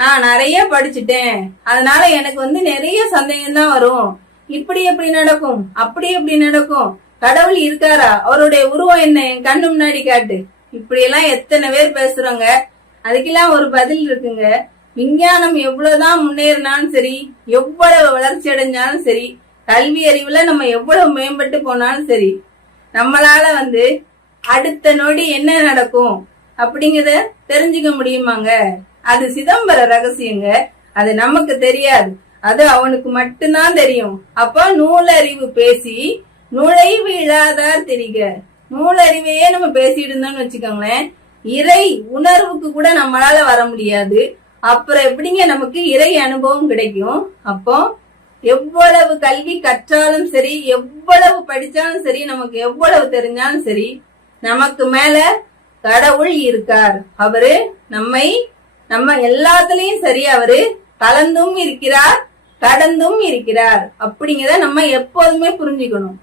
நான் நிறைய படிச்சுட்டேன், அதனால எனக்கு நிறைய சந்தேகம் தான் வரும். இப்படி எப்படி நடக்கும், அப்படி எப்படி நடக்கும், கடவுள் இருக்காரா, அவருடைய உருவம் என்ன, என் கண்ணு முன்னாடி காட்டு. இப்படி எல்லாம் எத்தனை பேர் பேசுறாங்க. அதுக்கெல்லாம் ஒரு பதில் இருக்குங்க. விஞ்ஞானம் எவ்வளவுதான் முன்னேறினாலும் சரி, எவ்வளவு வளர்ச்சி அடைஞ்சாலும் சரி, கல்வி அறிவுல நம்ம எவ்வளவு மேம்பட்டு போனாலும் சரி, நம்மளால அடுத்த நொடி என்ன நடக்கும் அப்படிங்கறத தெரிஞ்சுக்க முடியுமாங்க? அது சிதம்பர ரகசியங்க. அது நமக்கு தெரியாது, அது அவனுக்கு மட்டும்தான் தெரியும். அப்ப நூலறிவு பேசி நுழைவு இல்லாதார் தெரிக. நூலறிவையே நம்ம பேசிட்டு இருந்தோம்னு வச்சுக்கோங்களேன், இறை உணர்வுக்கு கூட நம்மளால வர முடியாது. அப்புறம் எப்படிங்க நமக்கு இறை அனுபவம் கிடைக்கும்? அப்போ எவ்வளவு கல்வி கற்றாலும் சரி, எவ்வளவு படிச்சாலும் சரி, நமக்கு எவ்வளவு தெரிஞ்சாலும் சரி, நமக்கு மேல கடவுள் இருக்கார். அவரு நம்ம எல்லாத்துலயும் சரி, அவரு கலந்தும் இருக்கிறார், கடந்தும் இருக்கிறார். அப்படிங்கிறத நம்ம எப்போதுமே புரிஞ்சுக்கணும்.